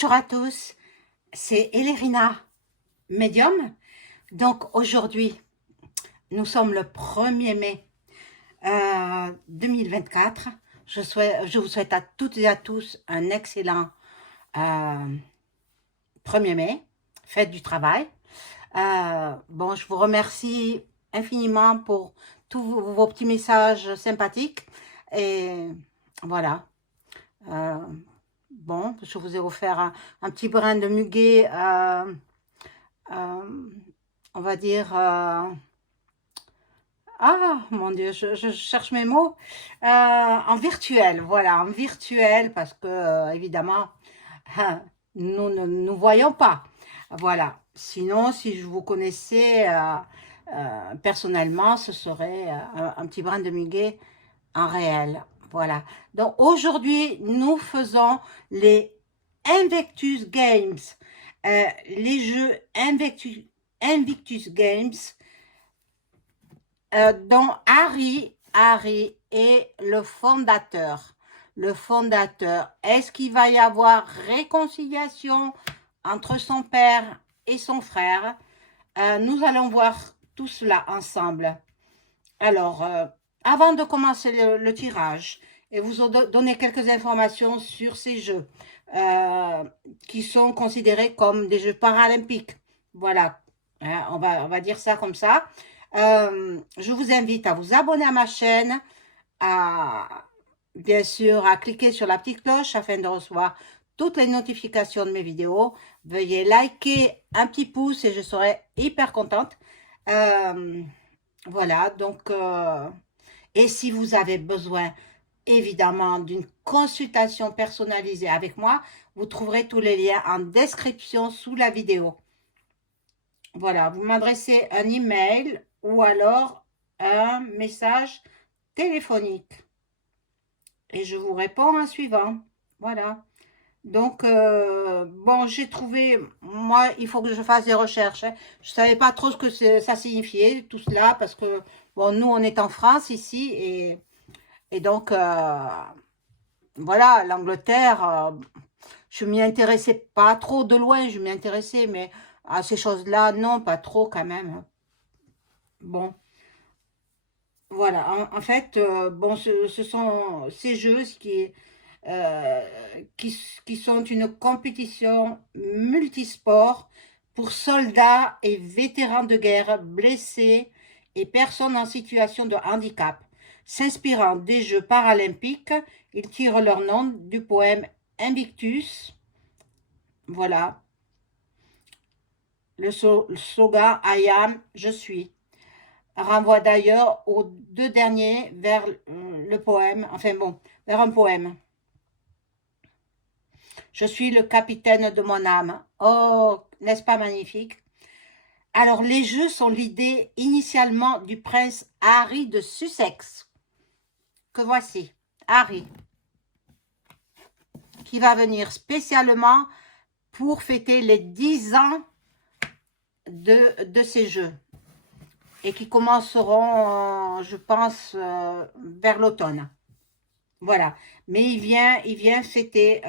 Bonjour à tous, c'est Elérina, médium. Donc aujourd'hui, nous sommes le 1er mai 2024. Je vous souhaite à toutes et à tous un excellent 1er mai, fête du travail. Bon, je vous remercie infiniment pour tous vos petits messages sympathiques. Et voilà. Bon, je vous ai offert un petit brin de muguet, on va dire, ah mon Dieu, je cherche mes mots, en virtuel, voilà, en virtuel, parce que évidemment, nous ne nous voyons pas, voilà. Sinon, si je vous connaissais personnellement, ce serait un petit brin de muguet en réel. Voilà. Donc aujourd'hui, nous faisons les Invictus Games, les jeux Invictus Games, dont Harry est le fondateur. Le fondateur. Est-ce qu'il va y avoir réconciliation entre son père et son frère? Nous allons voir tout cela ensemble. Alors, avant de commencer le tirage et vous donner quelques informations sur ces jeux qui sont considérés comme des jeux paralympiques. Voilà, hein, on va dire ça comme ça. Je vous invite à vous abonner à ma chaîne, bien sûr à cliquer sur la petite cloche afin de recevoir toutes les notifications de mes vidéos. Veuillez liker un petit pouce et je serai hyper contente. Voilà, donc, et si vous avez besoin, évidemment, d'une consultation personnalisée avec moi, vous trouverez tous les liens en description sous la vidéo. Voilà, vous m'adressez un email ou alors un message téléphonique. Et je vous réponds en suivant. Voilà. Donc, bon, j'ai trouvé, moi, il faut que je fasse des recherches. Hein. Je ne savais pas trop ce que ça signifiait, tout cela, parce que, bon, nous, on est en France, ici, et donc, voilà, l'Angleterre, je m'y intéressais pas trop de loin, je m'y intéressais, mais à ces choses-là, non, pas trop quand même. Bon, voilà, en fait, bon, ce sont ces jeux euh, qui sont une compétition multisport pour soldats et vétérans de guerre blessés et personnes en situation de handicap. S'inspirant des Jeux paralympiques, ils tirent leur nom du poème Invictus. Voilà, le slogan I am, je suis, renvoie d'ailleurs aux deux derniers vers le poème, enfin bon, vers un poème. Je suis le capitaine de mon âme. Oh, n'est-ce pas magnifique? Alors, les jeux sont l'idée initialement du prince Harry de Sussex, que voici, Harry, qui va venir spécialement pour fêter les 10 ans de ces jeux et qui commenceront, je pense, vers l'automne. Voilà, mais il vient fêter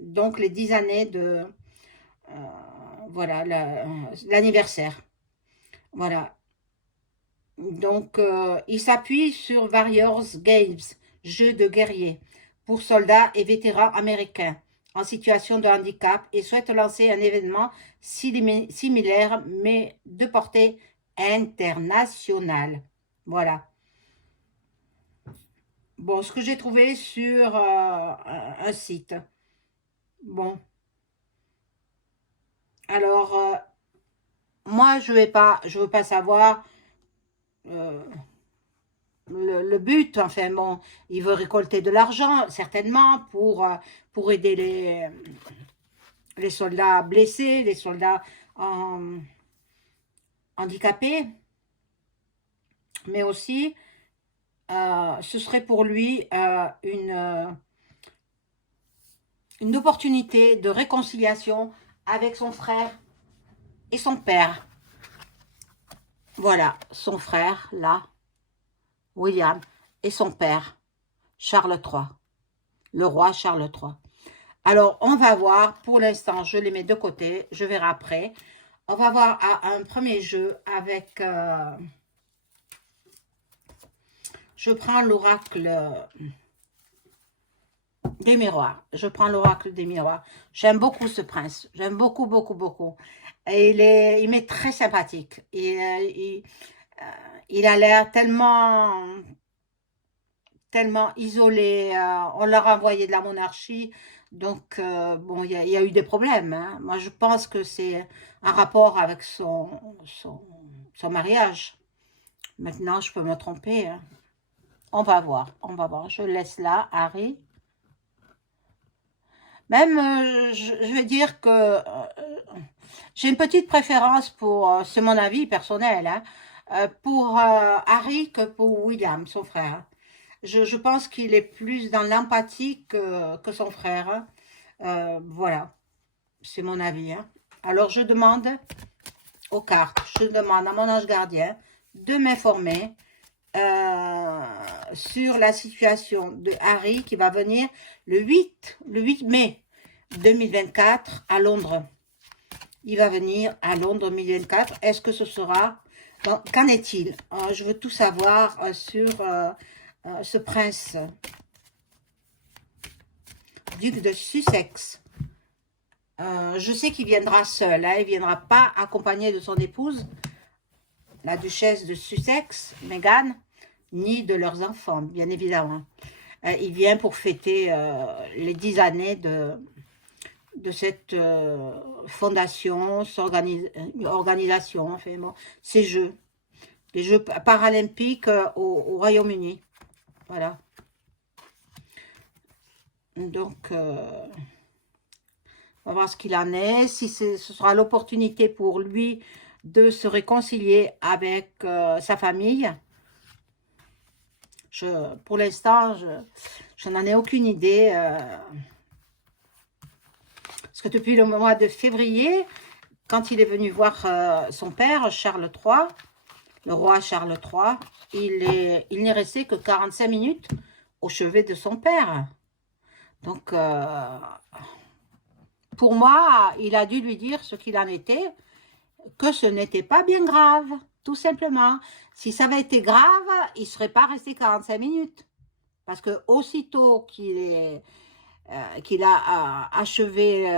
donc les 10 années de voilà l'anniversaire. Voilà, donc il s'appuie sur Warriors Games, jeux de guerriers pour soldats et vétérans américains en situation de handicap et souhaite lancer un événement similaire mais de portée internationale. Voilà. Bon, ce que j'ai trouvé sur un site. Bon, alors, moi, je veux pas savoir le but. Enfin, bon, il veut récolter de l'argent, certainement, pour aider les soldats blessés, les soldats handicapés. Mais aussi, ce serait pour lui une opportunité de réconciliation avec son frère et son père. Voilà, son frère, là, William, et son père, Charles III, le roi Charles III. Alors, on va voir. Pour l'instant, je les mets de côté. Je verrai après. On va voir un premier jeu avec... je prends l'oracle des miroirs. Je prends l'oracle des miroirs. J'aime beaucoup ce prince. J'aime beaucoup, beaucoup, beaucoup. Et il m'est très sympathique. Il a l'air tellement isolé. On leur a envoyé de la monarchie. Donc, bon, il y a eu des problèmes, hein. Moi, je pense que c'est un rapport avec son mariage. Maintenant, je peux me tromper, hein. On va voir, on va voir. Je laisse là, Harry. Même, je vais dire que j'ai une petite préférence pour, c'est mon avis personnel, hein, pour Harry que pour William, son frère. Je pense qu'il est plus dans l'empathie que son frère, hein. Voilà, c'est mon avis, hein. Alors, je demande aux cartes, je demande à mon ange gardien de m'informer sur la situation de Harry qui va venir le 8 mai 2024 à Londres. Il va venir à Londres 2024. Est-ce que ce sera... Qu'en est-il? Je veux tout savoir sur ce prince, duc de Sussex. Je sais qu'il viendra seul, hein, il ne viendra pas accompagné de son épouse, la duchesse de Sussex, Meghan, ni de leurs enfants, bien évidemment. Il vient pour fêter les 10 années de cette fondation, organisation, enfin, bon, ces Jeux, les Jeux paralympiques au Royaume-Uni. Voilà. Donc, on va voir ce qu'il en est, si ce sera l'opportunité pour lui de se réconcilier avec sa famille. Pour l'instant, je n'en ai aucune idée. Parce que depuis le mois de février, quand il est venu voir son père, Charles III, le roi Charles III, il n'est resté que 45 minutes au chevet de son père. Donc, pour moi, il a dû lui dire ce qu'il en était, que ce n'était pas bien grave, tout simplement. Si ça avait été grave, il ne serait pas resté 45 minutes. Parce que aussitôt qu'il a achevé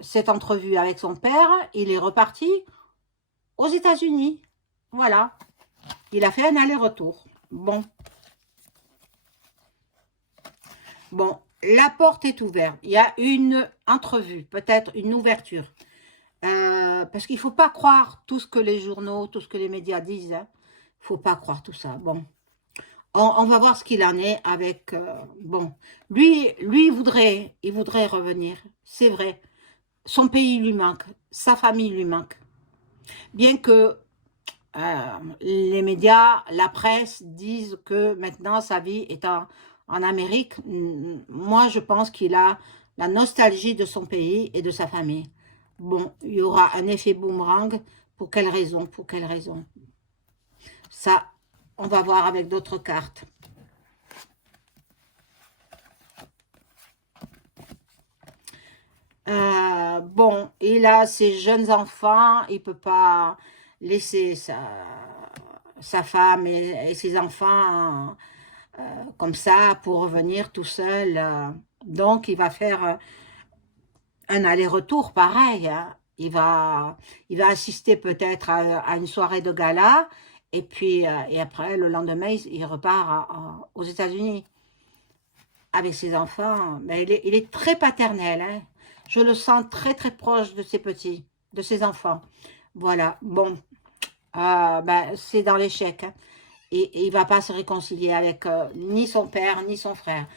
cette entrevue avec son père, il est reparti aux États-Unis. Voilà. Il a fait un aller-retour. Bon. Bon, la porte est ouverte. Il y a une entrevue, peut-être une ouverture. Parce qu'il ne faut pas croire tout ce que les journaux, tout ce que les médias disent, hein. Il ne faut pas croire tout ça. Bon. On va voir ce qu'il en est avec... bon, lui il voudrait revenir, c'est vrai. Son pays lui manque, sa famille lui manque. Bien que les médias, la presse disent que maintenant sa vie est en Amérique, moi je pense qu'il a la nostalgie de son pays et de sa famille. Bon, il y aura un effet boomerang. Pour quelle raison? Pour quelle raison? Ça, on va voir avec d'autres cartes. Bon, il a ses jeunes enfants, il ne peut pas laisser sa femme et ses enfants comme ça pour revenir tout seul. Donc, il va faire un aller-retour pareil, hein. Il va assister peut-être à une soirée de gala et puis et après, le lendemain, il repart aux États-Unis avec ses enfants. Mais il est très paternel, hein. Je le sens très très proche de ses petits, de ses enfants. Voilà, bon, ben, c'est dans l'échec, hein. Et il ne va pas se réconcilier avec ni son père, ni son frère.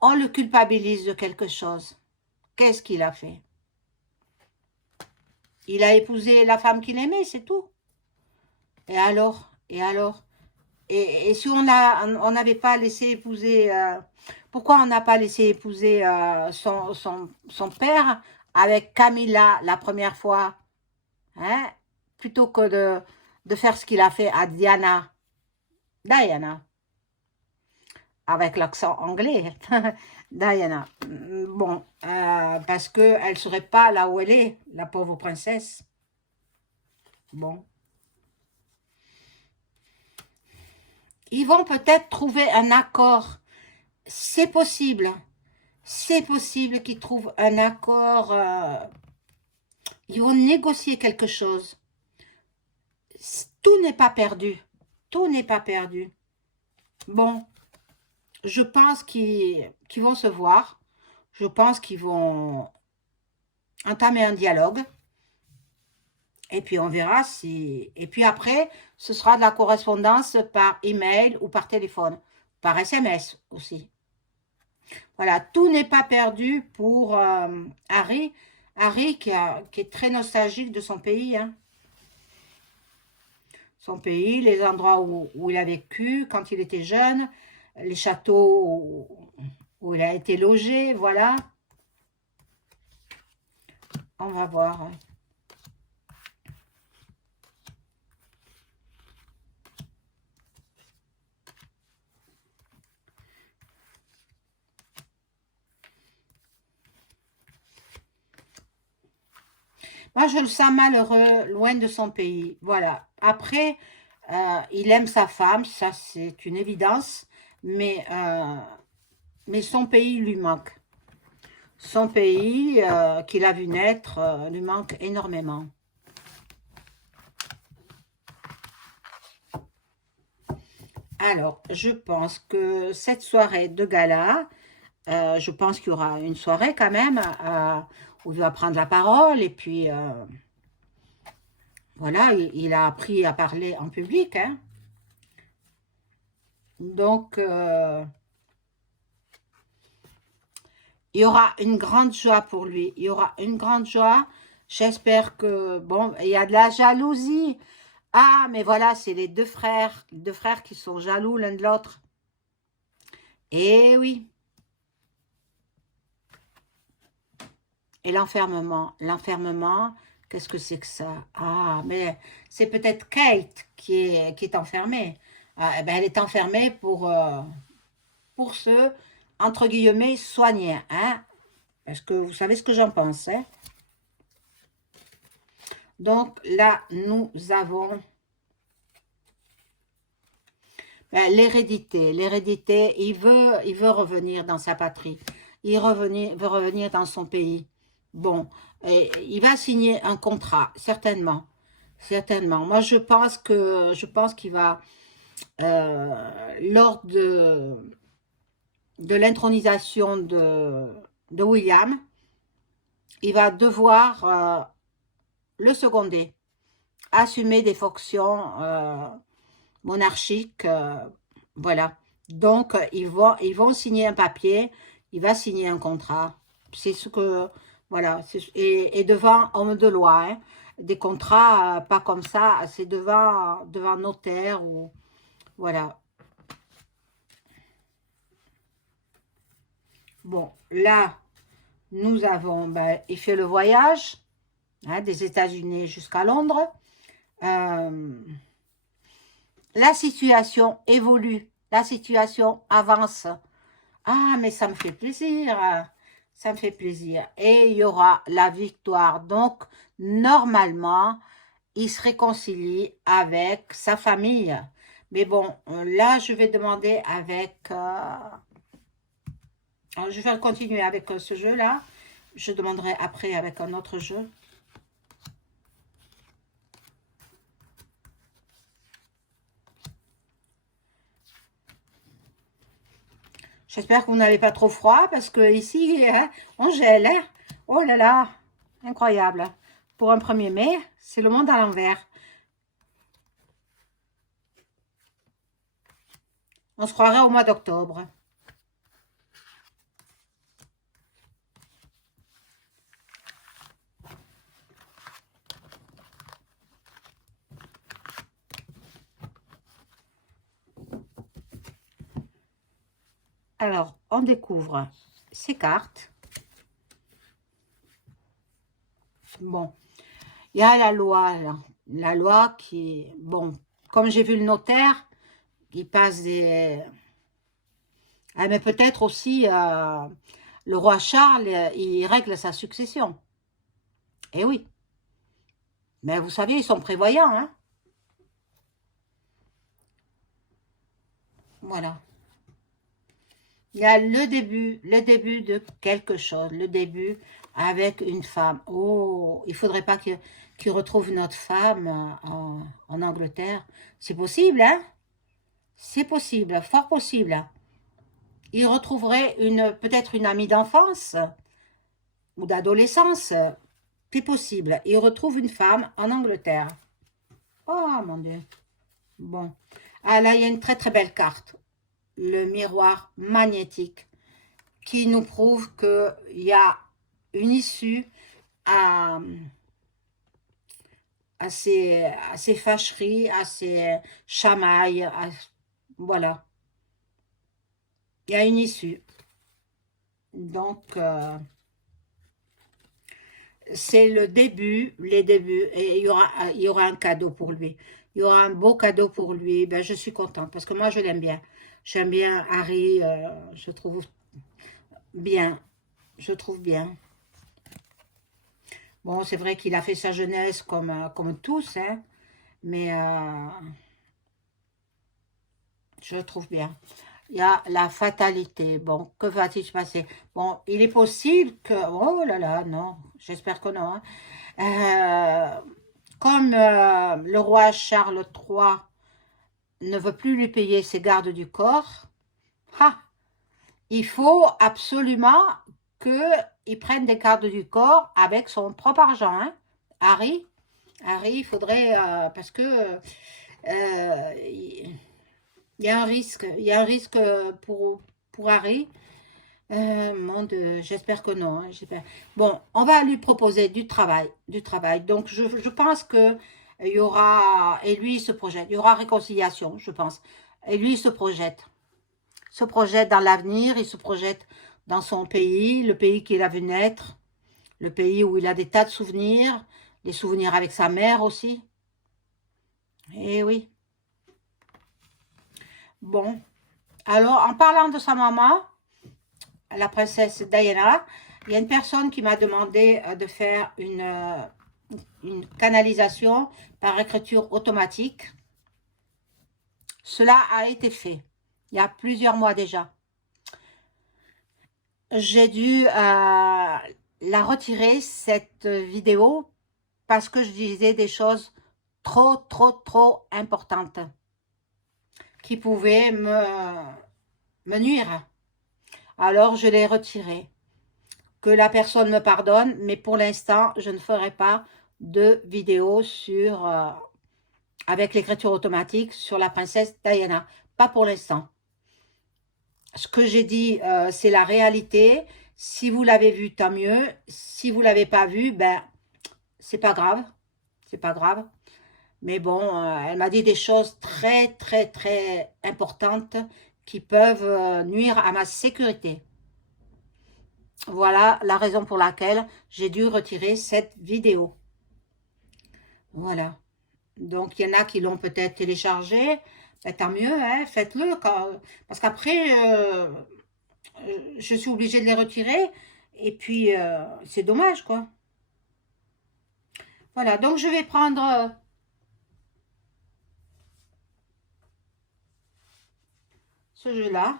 On le culpabilise de quelque chose. Qu'est-ce qu'il a fait? Il a épousé la femme qu'il aimait, c'est tout. Et alors? Et alors? Et si on n'avait pas laissé épouser... pourquoi on n'a pas laissé épouser son père avec Camilla la première fois, hein, plutôt que de faire ce qu'il a fait à Diana. avec l'accent anglais, Diana. Bon, parce qu'elle ne serait pas là où elle est, la pauvre princesse. Bon. Ils vont peut-être trouver un accord. C'est possible. C'est possible qu'ils trouvent un accord. Ils vont négocier quelque chose. Tout n'est pas perdu. Tout n'est pas perdu. Bon, je pense qu'ils vont se voir. Je pense qu'ils vont entamer un dialogue. Et puis on verra si... Et puis après, ce sera de la correspondance par email ou par téléphone. Par SMS aussi. Voilà, tout n'est pas perdu pour Harry. Harry qui est très nostalgique de son pays. Hein. Son pays, les endroits où il a vécu quand il était jeune, les châteaux où il a été logé, voilà. On va voir. Moi, je le sens malheureux, loin de son pays. Voilà. Après, il aime sa femme, ça c'est une évidence, mais son pays lui manque. Son pays qu'il a vu naître lui manque énormément. Alors, je pense que cette soirée de gala, je pense qu'il y aura une soirée quand même où il va prendre la parole et puis voilà, il a appris à parler en public. Hein. Donc, il y aura une grande joie pour lui. Il y aura une grande joie. J'espère que, bon, il y a de la jalousie. Ah, mais voilà, c'est les deux frères qui sont jaloux l'un de l'autre. Eh oui. Et l'enfermement, qu'est-ce que c'est que ça? Ah, mais c'est peut-être Kate qui est enfermée. Ah, eh ben, elle est enfermée pour se, entre guillemets, soigner. Hein? Parce que vous savez ce que j'en pense. Hein? Donc là, nous avons ben, l'hérédité. L'hérédité, il veut revenir dans sa patrie. Il veut revenir dans son pays. Bon, et il va signer un contrat, certainement. Certainement. Moi, je pense qu'il va, lors de l'intronisation de William, il va devoir le seconder, assumer des fonctions monarchiques, voilà. Donc, ils vont signer un papier, il va signer un contrat. C'est ce que, voilà, et devant homme de loi, hein. Des contrats, pas comme ça, c'est devant notaire, ou, voilà. Bon, là, nous avons, ben, il fait le voyage, hein, des États-Unis jusqu'à Londres. La situation évolue, la situation avance. Ah, mais ça me fait plaisir, ça me fait plaisir. Et il y aura la victoire. Donc, normalement, il se réconcilie avec sa famille. Mais bon, là, je vais demander avec... je vais continuer avec ce jeu-là. Je demanderai après avec un autre jeu. J'espère que vous n'avez pas trop froid parce que ici, hein, on gèle. Hein. Oh là là, incroyable. Pour un 1er mai, c'est le monde à l'envers. On se croirait au mois d'octobre. Alors, on découvre ces cartes. Bon, il y a la loi, là. La loi qui, bon, comme j'ai vu le notaire, il passe Ah, mais peut-être aussi, le roi Charles, il règle sa succession. Eh oui. Mais vous savez, ils sont prévoyants, hein. Voilà. Il y a le début de quelque chose, le début avec une femme. Oh, il faudrait pas qu'il retrouve notre femme en Angleterre. C'est possible, hein? C'est possible, fort possible. Il retrouverait peut-être une amie d'enfance ou d'adolescence. C'est possible. Il retrouve une femme en Angleterre. Oh mon Dieu. Bon. Ah là, il y a une très très belle carte. Le miroir magnétique qui nous prouve qu'il y a une issue à, à ces fâcheries, à ces chamailles. Voilà. Il y a une issue. Donc, c'est le début, les débuts, et il y aura un cadeau pour lui. Il y aura un beau cadeau pour lui. Ben, je suis contente parce que moi, je l'aime bien. J'aime bien Harry, je trouve bien. Je trouve bien. Bon, c'est vrai qu'il a fait sa jeunesse comme tous, hein, mais je le trouve bien. Il y a la fatalité. Bon, que va-t-il se passer? Bon, il est possible que... Oh là là, non, j'espère que non, hein. Euh, Comme le roi Charles III ne veut plus lui payer ses gardes du corps, ah, il faut absolument qu'il prenne des gardes du corps avec son propre argent, hein. Harry, il faudrait, parce que il y a un risque, pour Harry. Mon Dieu, j'espère que non, hein, bon, on va lui proposer du travail, Donc, je pense que il y aura, et lui, il se projette. Il y aura réconciliation, je pense. Et lui, il se projette dans l'avenir, il se projette dans son pays, le pays qu'il a vu naître, le pays où il a des tas de souvenirs, les souvenirs avec sa mère aussi. Eh oui. Bon, alors, en parlant de sa maman, la princesse Diana, il y a une personne qui m'a demandé de faire une canalisation par écriture automatique. Cela a été fait il y a plusieurs mois déjà. J'ai dû la retirer, cette vidéo, parce que je disais des choses trop, trop, trop importantes qui pouvaient me nuire. Alors, je l'ai retirée. Que la personne me pardonne, mais pour l'instant, je ne ferai pas de vidéo avec l'écriture automatique sur la princesse Diana. Pas pour l'instant. Ce que j'ai dit, c'est la réalité. Si vous l'avez vu, tant mieux. Si vous ne l'avez pas vu, ben, c'est pas grave. C'est pas grave. Mais bon, elle m'a dit des choses très, très, très importantes qui peuvent nuire à ma sécurité. Voilà la raison pour laquelle j'ai dû retirer cette vidéo. Voilà. Donc, il y en a qui l'ont peut-être téléchargé. Ben, tant mieux, hein, faites-le. Parce qu'après, je suis obligée de les retirer. Et puis, c'est dommage, quoi. Voilà, donc je vais prendre ce jeu-là,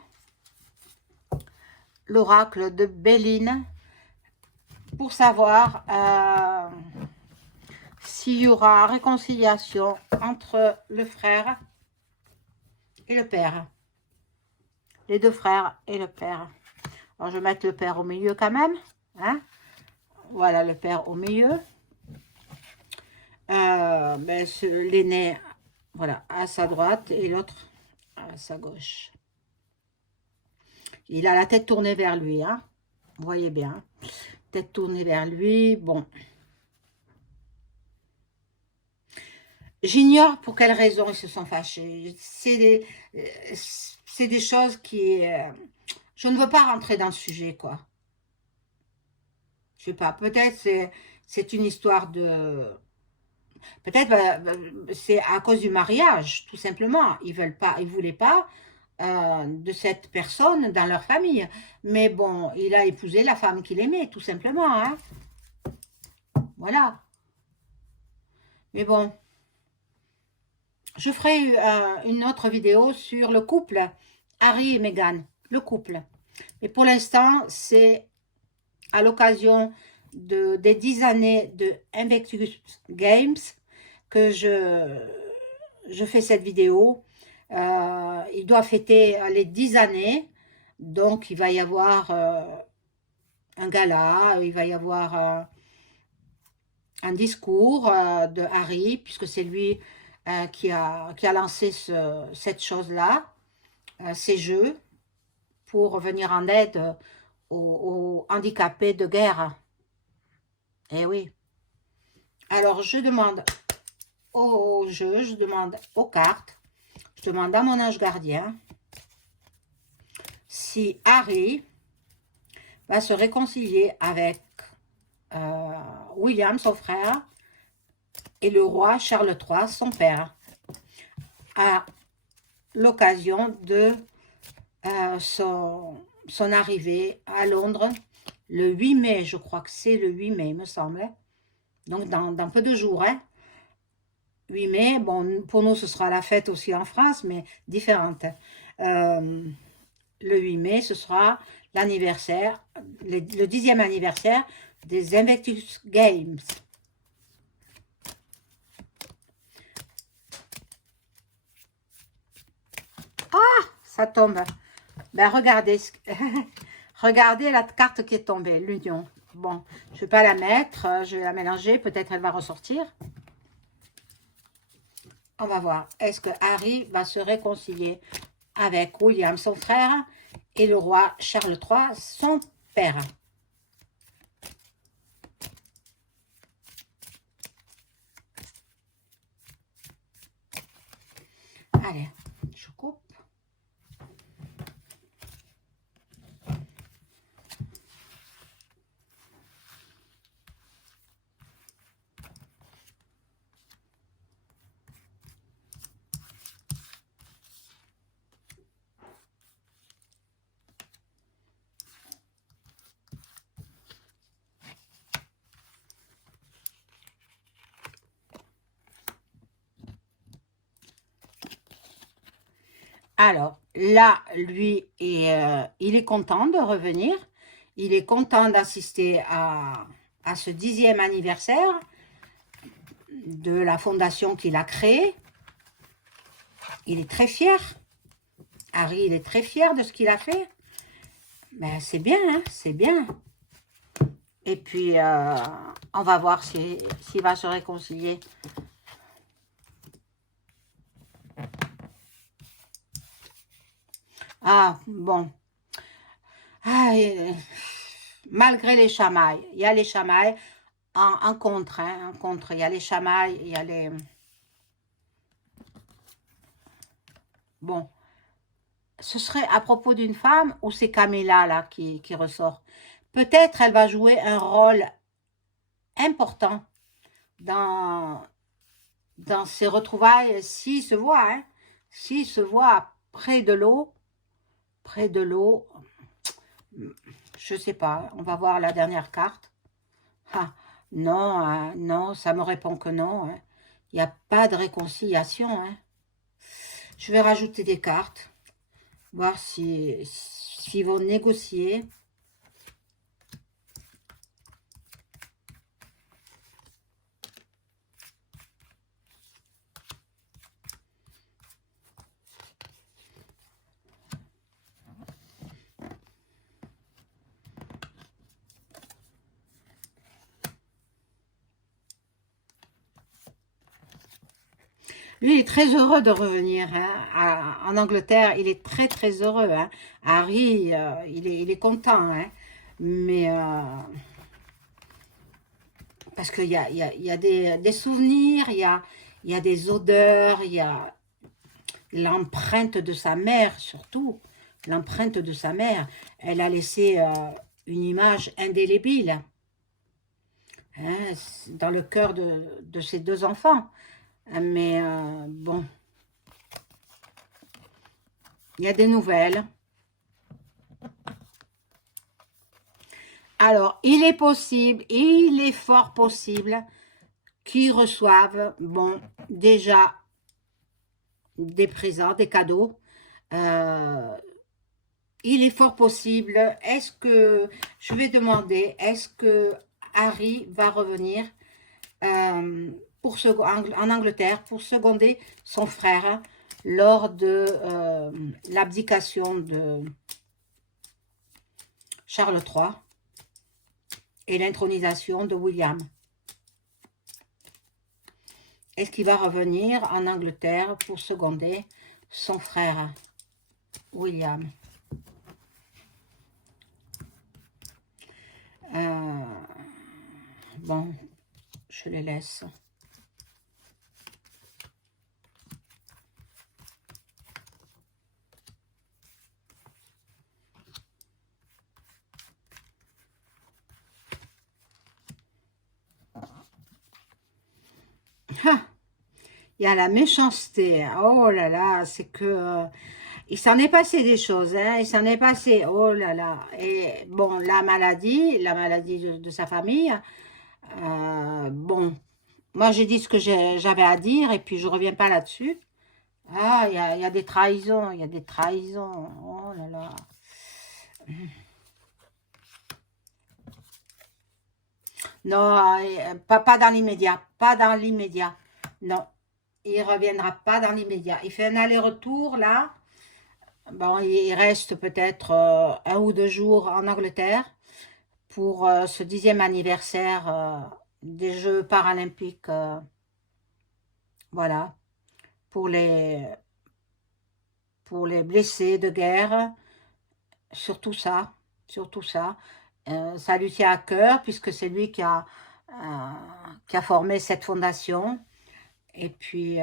l'oracle de Béline, pour savoir s'il y aura réconciliation entre le frère et le père. Les deux frères et le père. Alors, je vais mettre le père au milieu quand même. Hein? Voilà, le père au milieu. Ben, l'aîné, voilà, à sa droite et l'autre à sa gauche. Il a la tête tournée vers lui, hein. Vous voyez bien. Tête tournée vers lui, bon. J'ignore pour quelle raison ils se sont fâchés. C'est des choses qui... je ne veux pas rentrer dans le sujet, quoi. Je sais pas, peut-être c'est une histoire de... Peut-être c'est à cause du mariage, tout simplement. Ils veulent pas, ils voulaient pas de cette personne dans leur famille. Mais bon, il a épousé la femme qu'il aimait, tout simplement. Hein. Voilà. Mais bon, je ferai une autre vidéo sur le couple, Harry et Meghan, le couple. Mais pour l'instant, c'est à l'occasion des 10 années de Invictus Games que je fais cette vidéo. Il doit fêter les 10 années, donc il va y avoir un gala, il va y avoir un discours de Harry, puisque c'est lui qui a lancé cette chose-là, ces jeux, pour venir en aide aux handicapés de guerre. Eh oui. Alors, je demande au jeu, je demande aux cartes, je demande à mon ange gardien si Harry va se réconcilier avec William, son frère, et le roi Charles III, son père, à l'occasion de son arrivée à Londres le 8 mai, je crois que c'est le 8 mai, il me semble. Donc, dans peu de jours. Hein. 8 mai, bon, pour nous, ce sera la fête aussi en France, mais différente. Le 8 mai, ce sera l'anniversaire, le 10e anniversaire des Invictus Games. Ah, ça tombe. Ben, regardez, regardez la carte qui est tombée, l'union. Bon, je ne vais pas la mettre, je vais la mélanger, peut-être elle va ressortir. On va voir, est-ce que Harry va se réconcilier avec William, son frère, et le roi Charles III, son père. Allez, je coupe. Alors, là, lui, il est content de revenir. Il est content d'assister à ce 10e anniversaire de la fondation qu'il a créée. Il est très fier. Harry, il est très fier de ce qu'il a fait. Ben, c'est bien, hein, c'est bien. Et puis, on va voir s'il va se réconcilier. Ah, bon. Ah, malgré les chamailles, il y a les chamailles en contre, hein, en contre. Il y a les chamailles, il y a les... Bon, ce serait à propos d'une femme ou c'est Camilla là qui ressort? Peut-être elle va jouer un rôle important dans ces retrouvailles, s'il se voit, hein, s'il se voit près de l'eau, je sais pas, on va voir la dernière carte. Ah, non, hein, non, ça me répond que non. Hein. Il n'y a pas de réconciliation. Hein. Je vais rajouter des cartes, voir s'ils vont négocier. Lui, il est très heureux de revenir hein, en Angleterre. Il est très, très heureux. Hein. Harry, il est content. Hein. Mais parce qu'il y a des souvenirs, il y a des odeurs, il y a l'empreinte de sa mère, surtout. L'empreinte de sa mère. Elle a laissé une image indélébile hein, dans le cœur de ses deux enfants. Mais bon, Il y a des nouvelles. Alors, il est possible, il est fort possible qu'ils reçoivent, bon, déjà des présents, des cadeaux. Il est fort possible, est-ce que, je vais demander, est-ce que Harry va revenir en Angleterre pour seconder son frère lors de l'abdication de Charles III et l'intronisation de William. Est-ce qu'il va revenir en Angleterre pour seconder son frère William? Bon, je les laisse. Ah, il y a la méchanceté. Oh là là, c'est que... il s'en est passé des choses, hein, il s'en est passé, oh là là. Et bon, la maladie de sa famille, bon, moi j'ai dit ce que j'avais à dire et puis je reviens pas là-dessus. Ah, il y a des trahisons, il y a des trahisons, oh là là. Non, pas dans l'immédiat, pas dans l'immédiat, non. Il reviendra pas dans l'immédiat. Il fait un aller-retour là. Bon, il reste peut-être 1 ou 2 jours en Angleterre pour ce 10e anniversaire des Jeux paralympiques. Voilà, pour les blessés de guerre, surtout ça, surtout ça. Ça lui tient à cœur puisque c'est lui qui a formé cette fondation. Et puis,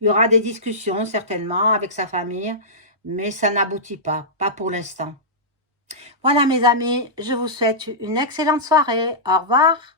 il y aura des discussions certainement avec sa famille, mais ça n'aboutit pas pour l'instant. Voilà mes amis, je vous souhaite une excellente soirée. Au revoir.